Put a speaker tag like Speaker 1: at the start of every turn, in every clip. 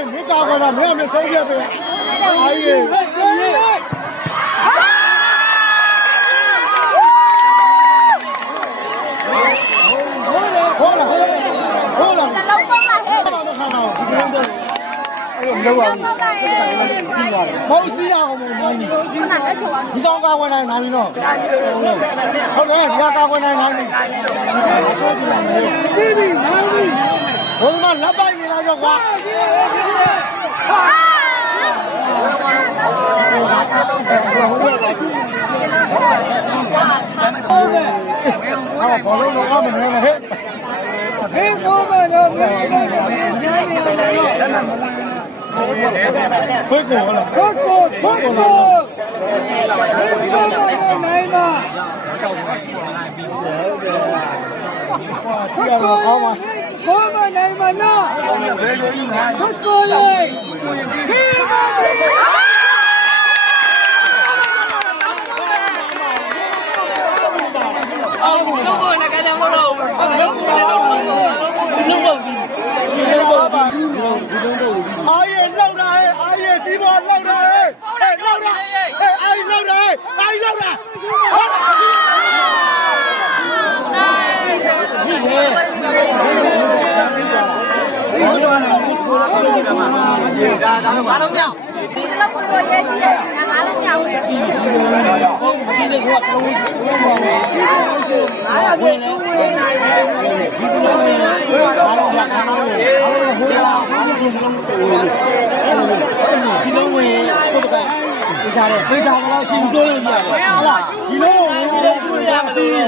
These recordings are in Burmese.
Speaker 1: အိုင်ရေးမိကောက်ကလာမင်းအမေဆုံးပြပဲအိုင်ရေးဟောလာဟောလာဟောလာ
Speaker 2: နှလုံးပေါလိုက်ဟဲ့
Speaker 1: ဘာမှမခံတော့ဘူးအဲ့လိုမလုပ်ရဘူး
Speaker 2: ပေါလိုက်ဟဲ့
Speaker 1: မောက်စီးအောင်မနိုင်ဘူး
Speaker 2: ခဏလက်ချောင်း
Speaker 1: ဒီကောင်ကဝင်နိုင်နိုင်ပြီနော်ဟုတ်တယ်ညကဝင်နိုင်နိုင်ပြီအဆိုးကြည့်လိုက်မယ်ကြည့်ပြီနိုင်ပြီဘုံမှာလက်ပိုက်နေလာတော့ကွာ bỏ lâu nó mình hơn là hết hết có mà nó cuối cùng là cuối cùng
Speaker 3: cuối cùng cuối cùng này mà cuối cùng là khó mà Hôm nay này
Speaker 1: mà nó Thất cô lời. Khi mà đi Lúc rồi là cái đang bắt đầu Còn lúc rồi là đông lúc Ai yên lâu ai yên tí ai lâu này, ai lâu này
Speaker 2: ဒီလောက်ကိုတော့ရဲကြီးရဲ့ငါးလုံးမြောက်ပဲ
Speaker 3: ဒီလုံးဝင်ပုတ်ကပြေးချတယ်ပြေးချတော့ရှင်တိုးလို့ရတယ်ဟုတ်လားဒီလုံးဝင်ဒီလုံးရှိရမလို့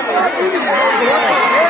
Speaker 3: Yeah.